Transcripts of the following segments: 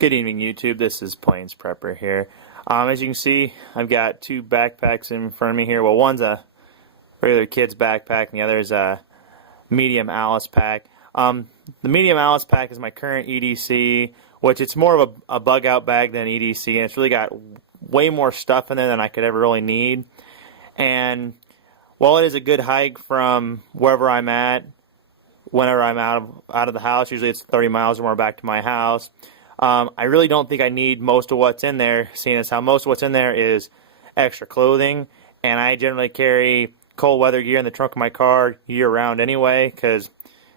Good evening, YouTube. This is Plains Prepper here. As you can see, I've got two backpacks in front of me here. Well, one's a regular kid's backpack, and the other is a medium Alice pack. The medium Alice pack is my current EDC, which it's more of a bug out bag than EDC, and it's really got way more stuff in there than I could ever really need. And while it is a good hike from wherever I'm at, whenever I'm out of the house, usually it's 30 miles or more back to my house, I really don't think I need most of what's in there, seeing as how most of what's in there is extra clothing, and I generally carry cold weather gear in the trunk of my car year-round anyway, because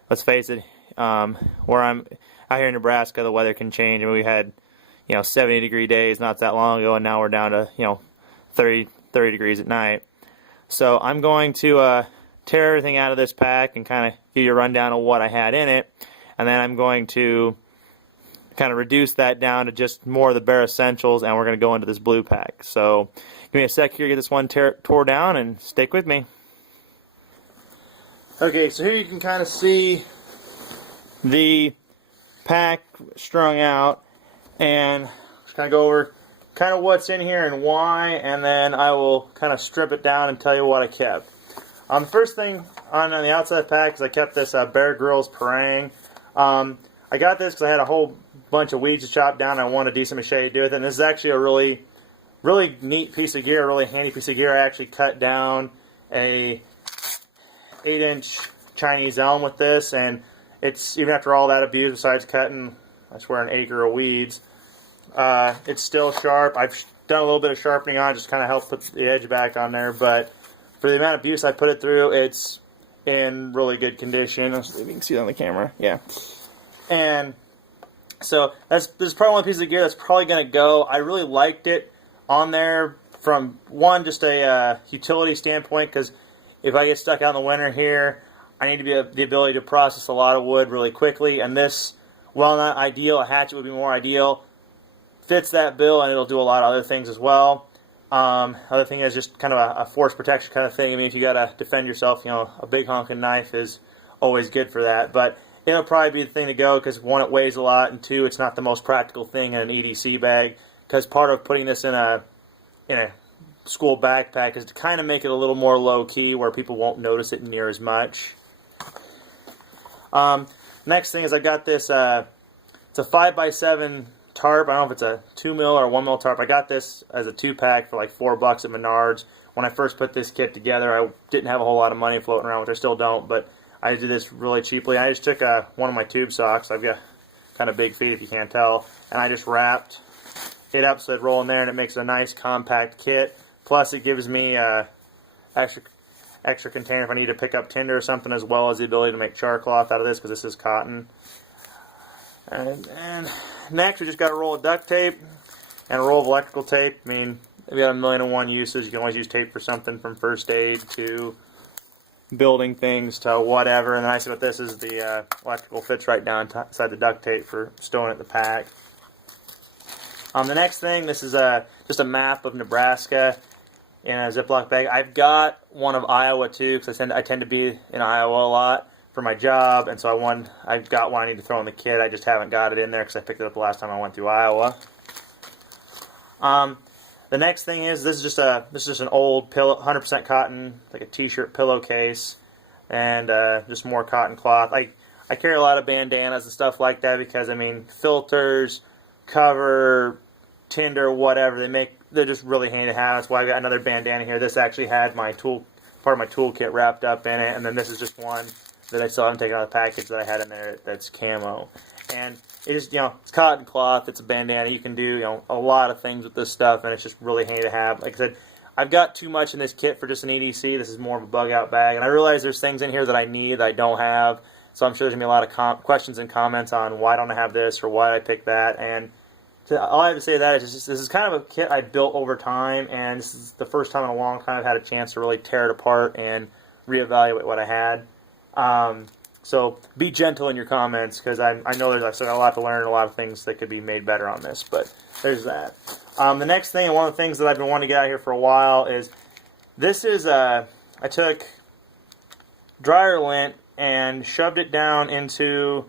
let's face it, where I'm out here in Nebraska, the weather can change, and we had 70-degree days not that long ago, and now we're down to 30 degrees at night. So I'm going to tear everything out of this pack and kind of give you a rundown of what I had in it, and then I'm going to kind of reduce that down to just more of the bare essentials, and we're going to go into this blue pack. So give me a sec here to get this one tore down, and stick with me. Okay, so here you can kind of see the pack strung out, and just kind of go over kind of what's in here and why, and then I will kind of strip it down and tell you what I kept. The first thing on the outside of the pack is I kept this Bear Grylls Parang. I got this because I had a whole bunch of weeds to chop down, and I wanted a decent machete to do with it. And this is actually a really neat piece of gear, a really handy piece of gear. I actually cut down a 8-inch Chinese elm with this, and it's, even after all that abuse, besides cutting, I swear, an acre of weeds, it's still sharp. I've done a little bit of sharpening on it, just kind of help put the edge back on there, but for the amount of abuse I put it through, it's in really good condition. Let's see if you can see it on the camera. Yeah. And so this is probably one of the pieces of gear that's probably going to go. I really liked it on there from, one, just a utility standpoint, because if I get stuck out in the winter here, I need to be the ability to process a lot of wood really quickly, and this, while not ideal, a hatchet would be more ideal, fits that bill, and it'll do a lot of other things as well. Other thing is just kind of a force protection kind of thing. I mean, if you got to defend yourself, a big honking knife is always good for that, but it'll probably be the thing to go because, one, it weighs a lot, and two, it's not the most practical thing in an EDC bag, because part of putting this in a school backpack is to kind of make it a little more low-key where people won't notice it near as much. Next thing is I got this, it's a 5x7 tarp. I don't know if it's a 2 mil or a 1 mil tarp. I got this as a 2-pack for like $4 at Menards. When I first put this kit together, I didn't have a whole lot of money floating around, which I still don't, but I did this really cheaply. I just took one of my tube socks. I've got kind of big feet if you can't tell, and I just wrapped it up so it'd roll in there, and it makes a nice compact kit. Plus it gives me extra container if I need to pick up tinder or something, as well as the ability to make char cloth out of this because this is cotton. And next we just got a roll of duct tape and a roll of electrical tape. I mean, we got 1,000,001 uses. You can always use tape for something from first aid to building things to whatever. And the nice thing about this is the electrical fits right down inside the duct tape for stowing it in the pack. The next thing, this is just a map of Nebraska in a Ziploc bag. I've got one of Iowa too, because I tend to be in Iowa a lot for my job, and so I've got one I need to throw in the kit. I just haven't got it in there because I picked it up the last time I went through Iowa. The next thing is this is just an old pillow, 100% cotton, like a t-shirt pillowcase, and just more cotton cloth. I carry a lot of bandanas and stuff like that because, I mean, filters, cover, tinder, whatever, they're just really handy to have. That's why I got another bandana here. This actually had part of my toolkit wrapped up in it, and then this is just one that I still haven't taken out of the package that I had in there that's camo. And it is, it's cotton cloth, it's a bandana. You can do, a lot of things with this stuff, and it's just really handy to have. Like I said, I've got too much in this kit for just an EDC. This is more of a bug out bag, and I realize there's things in here that I need that I don't have. So I'm sure there's going to be a lot of questions and comments on why don't I have this or why did I pick that. And all I have to say to that is just, this is kind of a kit I built over time, and this is the first time in a long time I've had a chance to really tear it apart and reevaluate what I had. So be gentle in your comments, because I know I've still got a lot to learn, a lot of things that could be made better on this, but there's that. The next thing, and one of the things that I've been wanting to get out here for a while is, this is, I took dryer lint and shoved it down into,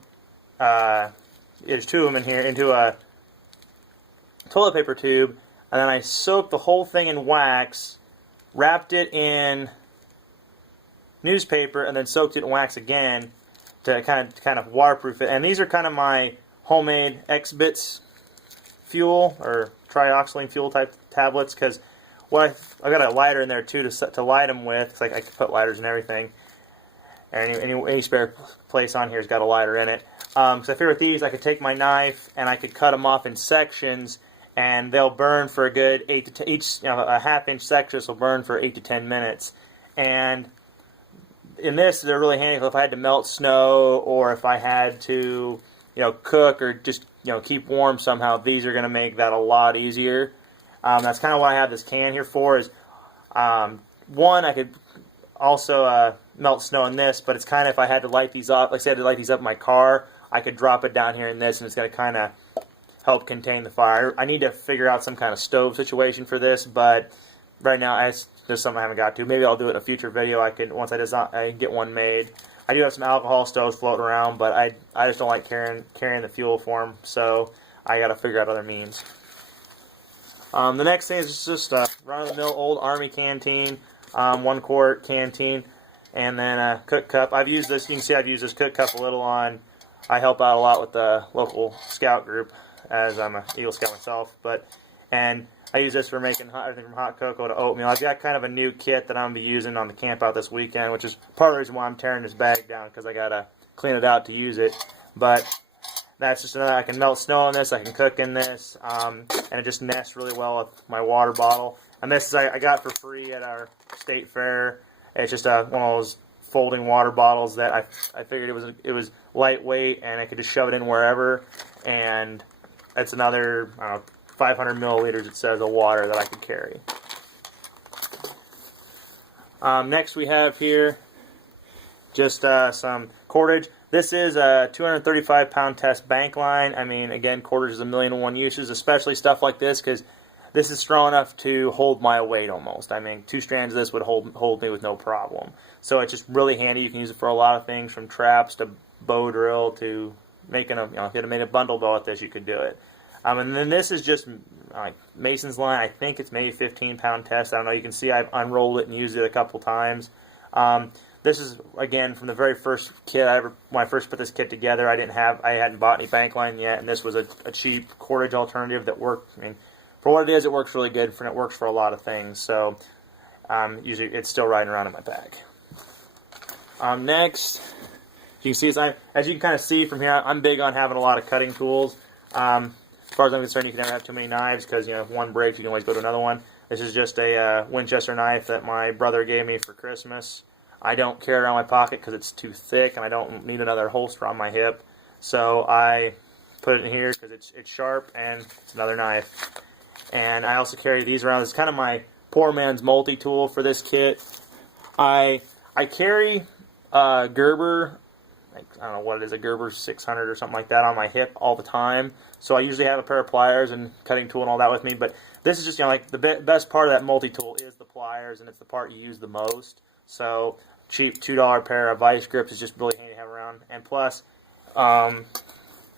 there's two of them in here, into a toilet paper tube, and then I soaked the whole thing in wax, wrapped it in newspaper, and then soaked it in wax again to kind of waterproof it. And these are kind of my homemade X-Bits fuel or trioxylene fuel type tablets, because I got a lighter in there too to light them with, because I can put lighters and everything. And any spare place on here has got a lighter in it. Because I figure with these I could take my knife and I could cut them off in sections, and they'll burn for a good 8 to 10, each, a half-inch section will burn for 8 to 10 minutes. And in this, they're really handy if I had to melt snow, or if I had to, cook, or just, keep warm somehow. These are going to make that a lot easier. That's kind of what I have this can here for. Is one, I could also melt snow in this, but it's kind of if I had to light these up, like I said, I had to light these up in my car, I could drop it down here in this, and it's going to kind of help contain the fire. I need to figure out some kind of stove situation for this, but right now it's just something I haven't got to. Maybe I'll do it in a future video. Once I get one made. I do have some alcohol stoves floating around, but I just don't like carrying the fuel for them, so I got to figure out other means. The next thing is just a run-of-the-mill old Army canteen, 1 quart canteen, and then a cook cup. I've used this. You can see I've used this cook cup a little on. I help out a lot with the local scout group, as I'm an Eagle Scout myself. And I use this for making everything from hot cocoa to oatmeal. I've got kind of a new kit that I'm going to be using on the camp out this weekend, which is part of the reason why I'm tearing this bag down, because I got to clean it out to use it. But that's just another, I can melt snow in this, I can cook in this, and it just nests really well with my water bottle. And this is I got for free at our state fair. It's just one of those folding water bottles that I figured it was lightweight, and I could just shove it in wherever. And it's another 500 milliliters, it says, of water that I could carry. Next we have here just some cordage. This is a 235-pound test bank line. I mean, again, cordage is 1,000,001 uses, especially stuff like this, because this is strong enough to hold my weight almost. I mean, 2 strands of this would hold me with no problem. So it's just really handy. You can use it for a lot of things, from traps to bow drill to making a, if you had made a bundle bow with this, you could do it. And then this is just like Mason's line. I think it's maybe 15-pound test. I don't know. You can see I've unrolled it and used it a couple times. This is, again, from the very first kit when I first put this kit together. I hadn't bought any bank line yet, and this was a cheap cordage alternative that worked. I mean, for what it is, it works really good, and it works for a lot of things. So usually it's still riding around in my bag. Next, you can see, as you can kind of see from here, I'm big on having a lot of cutting tools. As far as I'm concerned, you can never have too many knives, because if one breaks, you can always go to another one. This is just a Winchester knife that my brother gave me for Christmas. I don't carry it around my pocket because it's too thick, and I don't need another holster on my hip. So I put it in here because it's sharp, and it's another knife. And I also carry these around. It's kind of my poor man's multi-tool for this kit. I carry Gerber, I don't know what it is, a Gerber 600 or something like that on my hip all the time. So I usually have a pair of pliers and cutting tool and all that with me. But this is just, like the best part of that multi-tool is the pliers, and it's the part you use the most. So cheap $2 pair of vice grips is just really handy to have around. And plus, like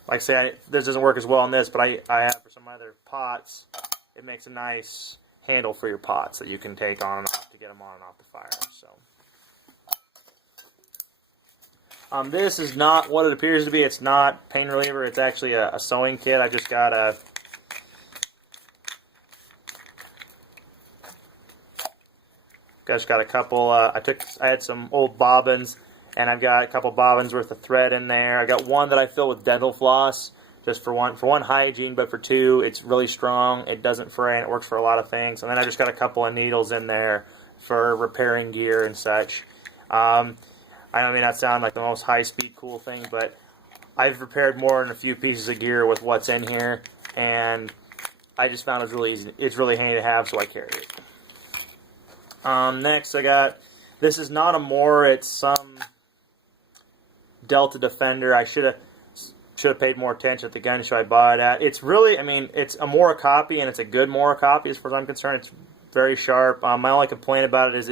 I say, this doesn't work as well on this, but I have for some other pots. It makes a nice handle for your pots that you can take on and off to get them on and off the fire. So this is not what it appears to be. It's not pain reliever. It's actually a sewing kit. I just got a couple. I had some old bobbins, and I've got a couple bobbins worth of thread in there. I got one that I fill with dental floss, just for one hygiene, but for 2, it's really strong. It doesn't fray, and it works for a lot of things. And then I just got a couple of needles in there for repairing gear and such. I know it may not sound like the most high-speed cool thing, but I've repaired more than a few pieces of gear with what's in here, and I just found it's really easy. It's really handy to have, so I carry it. Next, I got, this is not a Moore, it's some Delta Defender. I should have paid more attention at the gun show I bought it at. It's really, I mean, it's a Moore copy, and it's a good Moore copy as far as I'm concerned. It's very sharp. My only complaint about it is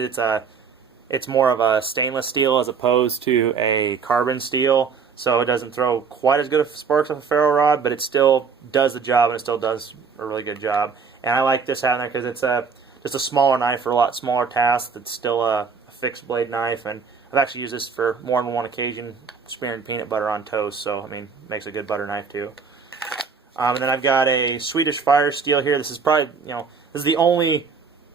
it's more of a stainless steel as opposed to a carbon steel, so it doesn't throw quite as good of sparks with a ferro rod, but it still does the job, and it still does a really good job. And I like this having there because it's just a smaller knife for a lot smaller tasks. It's still a fixed blade knife, and I've actually used this for more than one occasion, smearing peanut butter on toast. So I mean, makes a good butter knife too. And then I've got a Swedish Fire Steel here. This is probably, this is the only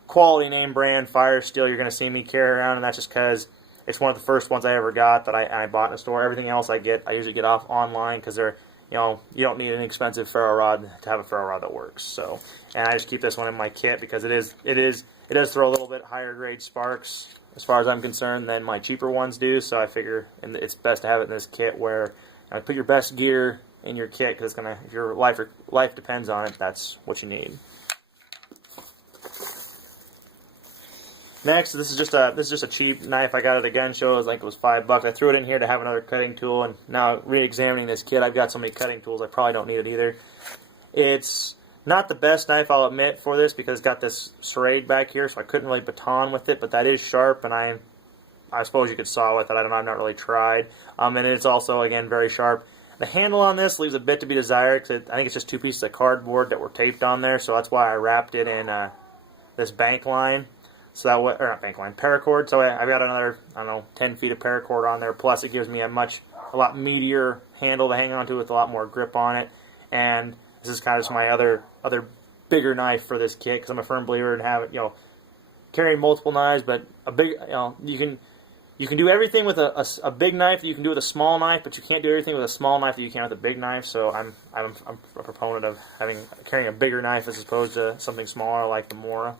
quality name brand Fire Steel you're going to see me carry around, and that's just because it's one of the first ones I ever got that I bought in a store. Everything else I usually get off online because they're, you don't need an expensive ferro rod to have a ferro rod that works. So, and I just keep this one in my kit because it does throw a little bit higher grade sparks as far as I'm concerned than my cheaper ones do. So I figure it's best to have it in this kit where put your best gear in your kit because it's if your life depends on it, that's what you need. Next, this is just a cheap knife I got at a gun show. It was $5. I threw it in here to have another cutting tool, and now re-examining this kit, I've got so many cutting tools I probably don't need it either. It's not the best knife, I'll admit, for this because it's got this serrade back here, so I couldn't really baton with it, but that is sharp, and I suppose you could saw with it. I don't know, I've not really tried. And it's also, again, very sharp. The handle on this leaves a bit to be desired because I think it's just 2 pieces of cardboard that were taped on there, so that's why I wrapped it in this bank line. So that way, or not bank line, paracord. So I've got another, 10 feet of paracord on there. Plus, it gives me a lot meatier handle to hang on to with a lot more grip on it. And this is kind of just my other bigger knife for this kit because I'm a firm believer in having, carrying multiple knives, but a big, you can do everything with a big knife that you can do with a small knife, but you can't do everything with a small knife that you can with a big knife. So I'm a proponent of carrying a bigger knife as opposed to something smaller like the Mora.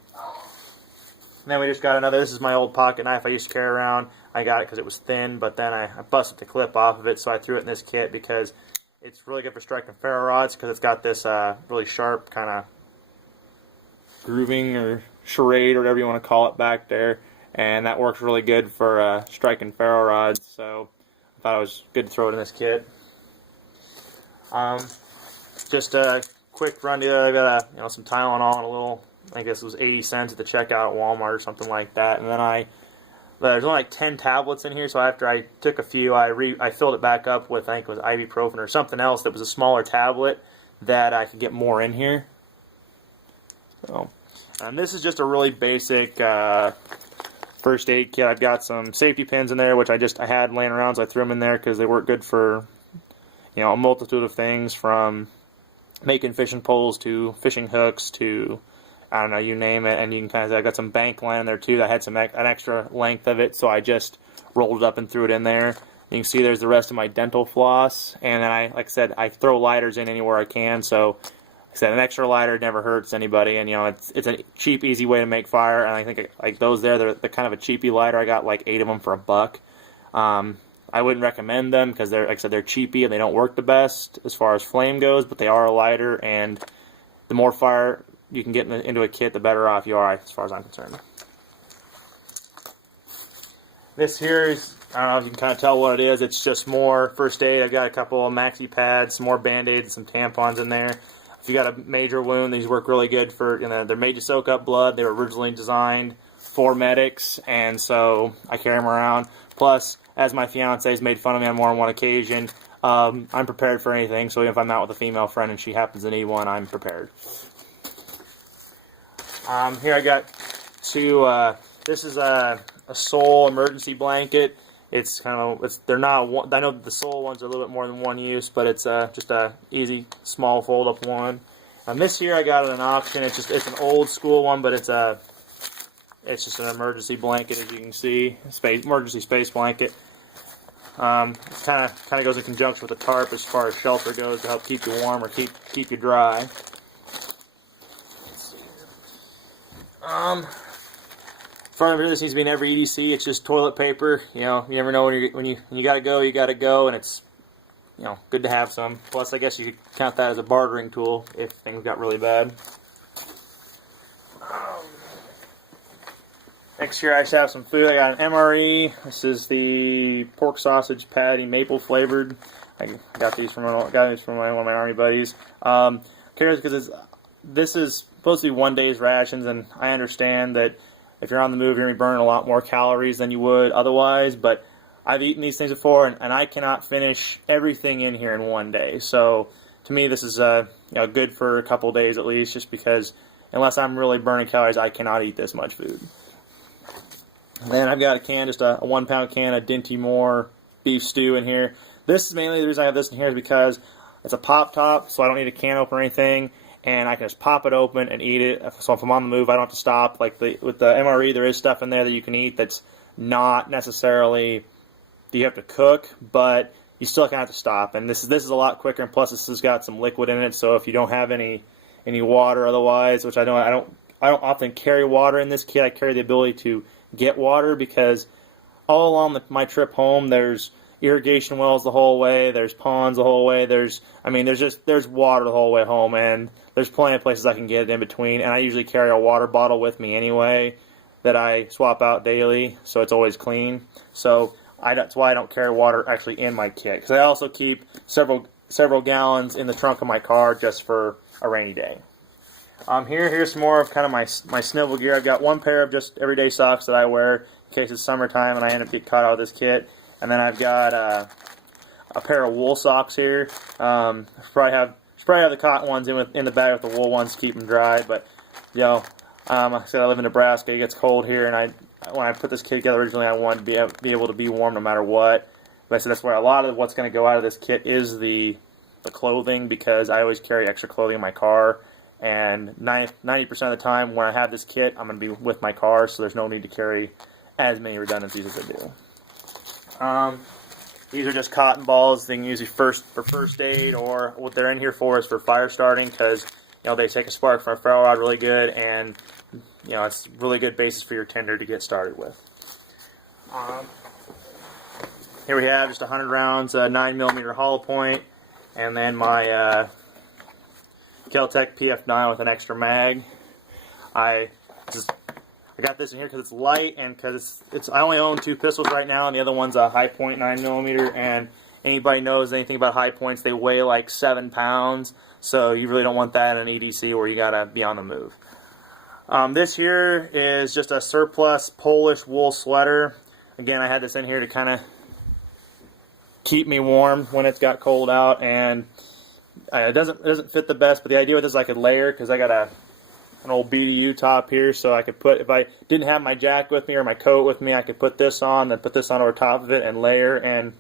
And then we just got another. This is my old pocket knife I used to carry around. I got it because it was thin, but then I busted the clip off of it, so I threw it in this kit because it's really good for striking ferro rods because it's got this really sharp kind of grooving or charade or whatever you want to call it back there. And that works really good for striking ferro rods, so I thought it was good to throw it in this kit. Just a quick run to I got some Tylenol and a little, I guess it was 80 cents at the checkout at Walmart or something like that. And then there's only like 10 tablets in here, so after I took a few, I filled it back up with, I think it was ibuprofen or something else that was a smaller tablet that I could get more in here. So, this is just a really basic first aid kit. I've got some safety pins in there, which I had laying around, so I threw them in there because they work good for a multitude of things, from making fishing poles to fishing hooks to I don't know, you name it. And you can kind of, I got some bank line in there too that had an extra length of it, so I just rolled it up and threw it in there. You can see there's the rest of my dental floss, and then like I said, I throw lighters in anywhere I can. So like I said, an extra lighter never hurts anybody, and it's a cheap, easy way to make fire. And I think like those they're kind of a cheapy lighter. I got like 8 of them for $1. I wouldn't recommend them because they're, like I said, they're cheapy and they don't work the best as far as flame goes, but they are a lighter, and the more fire you can get into a kit, the better off you are, as far as I'm concerned. This here is, I don't know if you can kind of tell what it is. It's just more first aid. I've got a couple of maxi pads, some more band-aids, some tampons in there. If you got a major wound, these work really good for, they're made to soak up blood. They were originally designed for medics, and so I carry them around. Plus, as my fiance's made fun of me on more than one occasion, I'm prepared for anything. So if I'm out with a female friend and she happens to need one, I'm prepared. Here I got two. This is a Soul emergency blanket. It's kind of they're not one, I know the Soul ones are a little bit more than one use, but it's just a easy small fold up one. This here I got at an auction. It's an old school one, but it's just an emergency blanket, as you can see, emergency space blanket. Kind of goes in conjunction with the tarp as far as shelter goes to help keep you warm or keep you dry. Front of it, this needs to be in every EDC. It's just toilet paper. You never know when you gotta go, you gotta go, and it's good to have some. Plus, I guess you could count that as a bartering tool if things got really bad. Next here, I just have some food. I got an MRE. This is the pork sausage patty, maple flavored. I got these from one of my Army buddies. Curious because this is supposed to be 1 day's rations, and I understand that if you're on the move, you're going to be burning a lot more calories than you would otherwise, but I've eaten these things before, and I cannot finish everything in here in 1 day. So to me, this is good for a couple days at least, just because unless I'm really burning calories, I cannot eat this much food. And then I've got a can, just a 1 pound can of Dinty Moore beef stew in here. This is mainly the reason I have this in here is because it's a pop top, so I don't need a can opener or anything, and I can just pop it open and eat it. So if I'm on the move, I don't have to stop. Like with the MRE, there is stuff in there that you can eat that's not necessarily that you have to cook, but you still kind of have to stop. And this is a lot quicker, and plus this has got some liquid in it. So if you don't have any water otherwise, which I don't often carry water in this kit. I carry the ability to get water because all along my trip home, there's irrigation wells the whole way, there's ponds the whole way, there's water the whole way home, and there's plenty of places I can get it in between. And I usually carry a water bottle with me anyway that I swap out daily, so it's always clean. So that's why I don't carry water actually in my kit, because I also keep several gallons in the trunk of my car just for a rainy day. Here's some more of kind of my snivel gear. I've got one pair of just everyday socks that I wear in case it's summertime and I end up getting caught out of this kit. And then I've got a pair of wool socks here. Should probably have the cotton ones in the bag with the wool ones to keep them dry. But like I said, I live in Nebraska. It gets cold here, and when I put this kit together originally, I wanted to be able to be warm no matter what. But I said that's where a lot of what's going to go out of this kit is the clothing, because I always carry extra clothing in my car. And 90% of the time when I have this kit, I'm going to be with my car, so there's no need to carry as many redundancies as I do. These are just cotton balls. They can use these for first aid, or what they're in here for is for fire starting, because they take a spark from a ferro rod really good, and it's a really good basis for your tinder to get started with. Here we have just 100 rounds, 9mm hollow point, and then my Kel-Tec PF9 with an extra mag. I got this in here because it's light, and because I only own 2 pistols right now, and the other one's a high point 9mm. And anybody knows anything about high points, they weigh like 7 pounds, so you really don't want that in an EDC where you gotta be on the move. This here is just a surplus Polish wool sweater. Again, I had this in here to kind of keep me warm when it's got cold out, and it doesn't fit the best, but the idea with this is I could layer, because I got an old BDU top here, so I could put, if I didn't have my jacket with me or my coat with me, I could put this on, then put this on over top of it and layer. And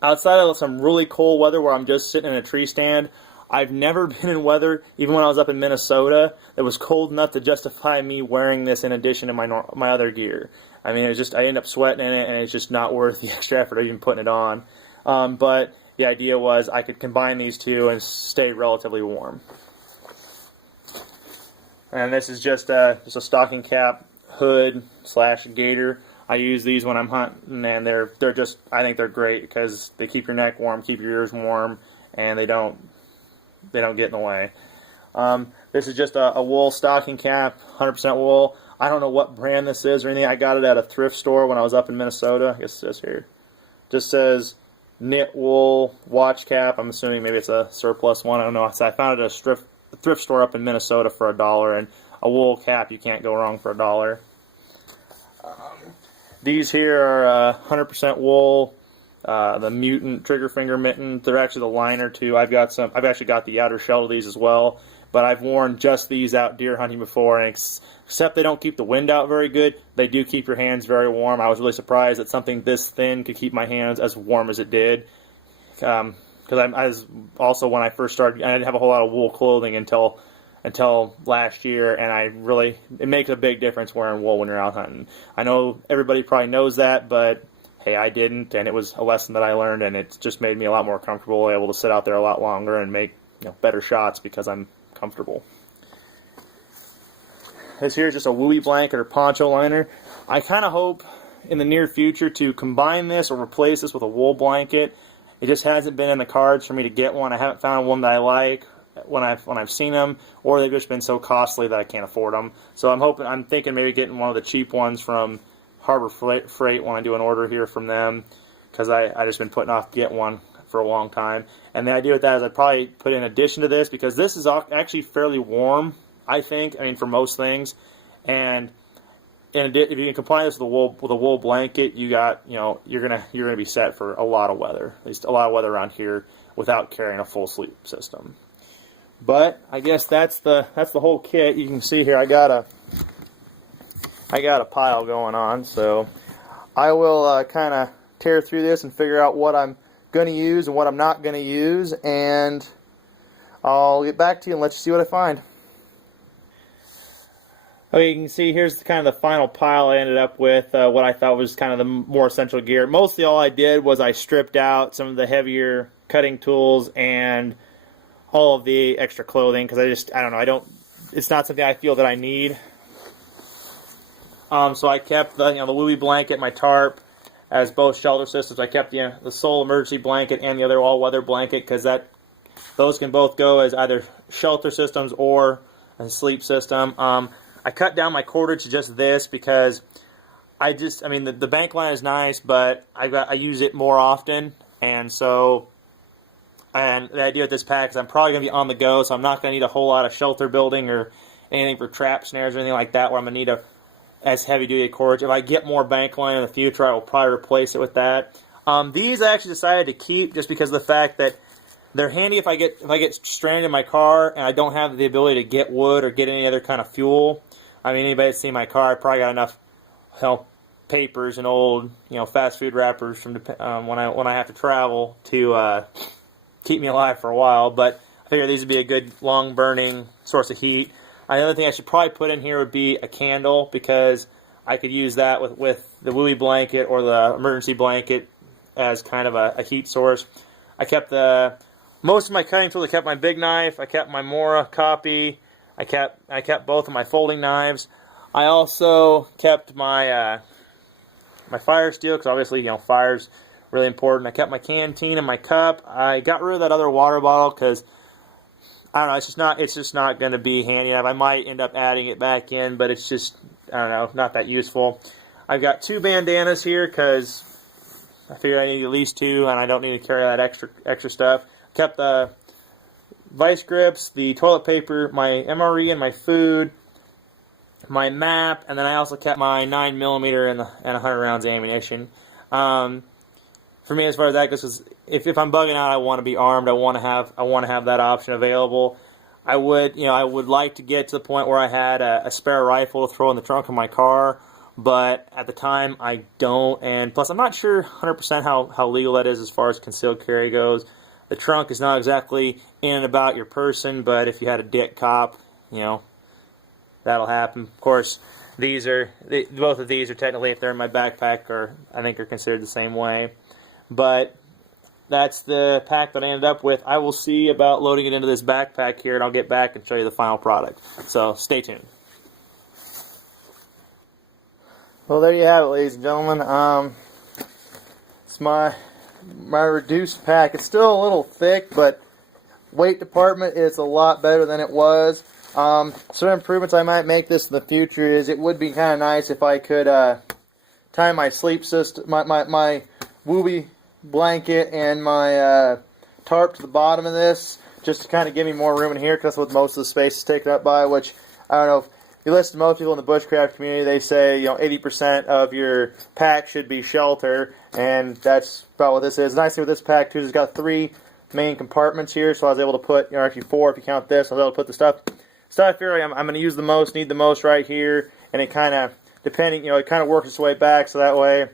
outside of some really cold weather where I'm just sitting in a tree stand, I've never been in weather, even when I was up in Minnesota, that was cold enough to justify me wearing this in addition to my other gear. I mean, I end up sweating in it, and it's just not worth the extra effort of even putting it on. But the idea was I could combine these two and stay relatively warm. And this is just a stocking cap hood / gaiter. I use these when I'm hunting, and I think they're great because they keep your neck warm, keep your ears warm, and they don't get in the way. This is just a wool stocking cap, 100% wool. I don't know what brand this is or anything. I got it at a thrift store when I was up in Minnesota. I guess it says here. Just says knit wool watch cap. I'm assuming maybe it's a surplus one. I don't know. So I found it at a thrift store up in Minnesota for $1, and a wool cap, you can't go wrong for $1. These here are 100% wool. The Mutant trigger finger mitten. They're actually the liner too. I've actually got the outer shell of these as well, but I've worn just these out deer hunting before, and except they don't keep the wind out very good, they do keep your hands very warm. I was really surprised that something this thin could keep my hands as warm as it did. Because I was also, when I first started, I didn't have a whole lot of wool clothing until last year, and it makes a big difference wearing wool when you're out hunting. I know everybody probably knows that, but hey, I didn't, and it was a lesson that I learned, and it just made me a lot more comfortable, able to sit out there a lot longer and make better shots because I'm comfortable. This here is just a woolly blanket or poncho liner. I kind of hope in the near future to combine this or replace this with a wool blanket. It just hasn't been in the cards for me to get one. I haven't found one that I like when I've seen them, or they've just been so costly that I can't afford them. So I'm thinking maybe getting one of the cheap ones from Harbor Freight when I do an order here from them, because I just been putting off to get one for a long time. And the idea with that is I'd probably put in addition to this, because this is actually fairly warm, I think. I mean, for most things. And if you can combine this with a wool blanket, you're gonna be set for a lot of weather. At least a lot of weather around here. without carrying a full sleep system. But I guess that's the whole kit. You can see here I got a pile going on, so I will kind of tear through this and figure out what I'm going to use and what I'm not going to use, and I'll get back to you and let you see what I find. Okay, you can see here's kind of the final pile I ended up with, what I thought was kind of the more essential gear. Mostly all I did was I stripped out some of the heavier cutting tools and all of the extra clothing, because I don't know, it's not something I feel that I need. So I kept the B.O.B blanket, my tarp, as both shelter systems. I kept the sole emergency blanket and the other all-weather blanket, because those can both go as either shelter systems or a sleep system. I cut down my cordage to just this because the bank line is nice, but I use it more often, and the idea with this pack is I'm probably going to be on the go, so I'm not going to need a whole lot of shelter building or anything for trap snares or anything like that where I'm going to need as heavy duty cordage. If I get more bank line in the future, I will probably replace it with that. These I actually decided to keep just because of the fact that they're handy if I get stranded in my car and I don't have the ability to get wood or get any other kind of fuel. I mean, anybody that's seen my car, I probably got enough papers and old fast food wrappers from when I have to travel to keep me alive for a while. But I figured these would be a good long burning source of heat. Another thing I should probably put in here would be a candle, because I could use that with the B.O.B blanket or the emergency blanket as kind of a heat source. I kept most of my cutting tools. I kept my big knife. I kept my Mora copy. I kept both of my folding knives. I also kept my my fire steel, because obviously fire's really important. I kept my canteen and my cup. I got rid of that other water bottle because I don't know. It's just not going to be handy enough. I might end up adding it back in, but it's just, I don't know, not that useful. I've got 2 bandanas here because I figured I need at least 2, and I don't need to carry that extra stuff. Kept the vice grips, the toilet paper, my MRE and my food, my map, and then I also kept my 9mm and 100 rounds ammunition. For me, as far as that goes, if I'm bugging out, I want to be armed. I want to have that option available. I would like to get to the point where I had a spare rifle to throw in the trunk of my car, but at the time I don't. And plus, I'm not sure 100% how legal that is as far as concealed carry goes. The trunk is not exactly in and about your person, but if you had a dick cop, that'll happen. Of course, both of these are technically, if they're in my backpack, I think are considered the same way. But that's the pack that I ended up with. I will see about loading it into this backpack here, and I'll get back and show you the final product. So stay tuned. Well, there you have it, ladies and gentlemen. It's my reduced pack. It's still a little thick, but weight department is a lot better than it was. Some improvements I might make this in the future is it would be kind of nice if I could tie my sleep system, my B.O.B blanket and my tarp to the bottom of this, just to kind of give me more room in here, because that's what most of the space is taken up by. Which, I don't know, if you listen to most people in the bushcraft community, they say 80% of your pack should be shelter, and that's about what this is. The nice thing with this pack too is it's got 3 main compartments here, so I was able to put, actually 4 if you count this. I was able to put the stuff I figure I'm going to use the most, need the most right here, and it kind of, depending, it kind of works its way back, so that way,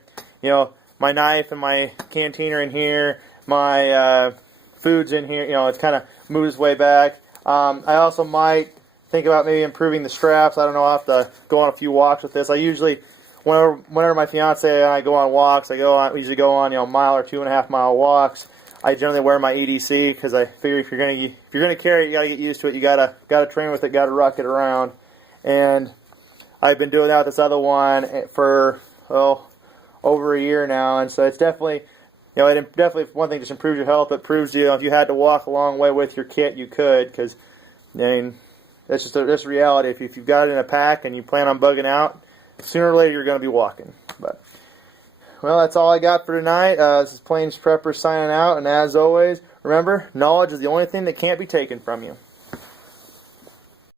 my knife and my canteen are in here, my food's in here, it kind of moves its way back. I also might think about maybe improving the straps. I don't know, I'll have to go on a few walks with this. I usually, whenever my fiance and I go on walks, we usually go on, mile or 2.5 mile walks. I generally wear my EDC because I figure if you're gonna carry it, you gotta get used to it. You gotta train with it, gotta rock it around. And I've been doing that with this other one for over a year now, and so it's definitely, it definitely, one thing, just improves your health. It proves if you had to walk a long way with your kit, you could, because that's just reality. If you've got it in a pack and you plan on bugging out, sooner or later you're going to be walking. But well, that's all I got for tonight. This is Plains Prepper signing out, and as always, remember, knowledge is the only thing that can't be taken from you.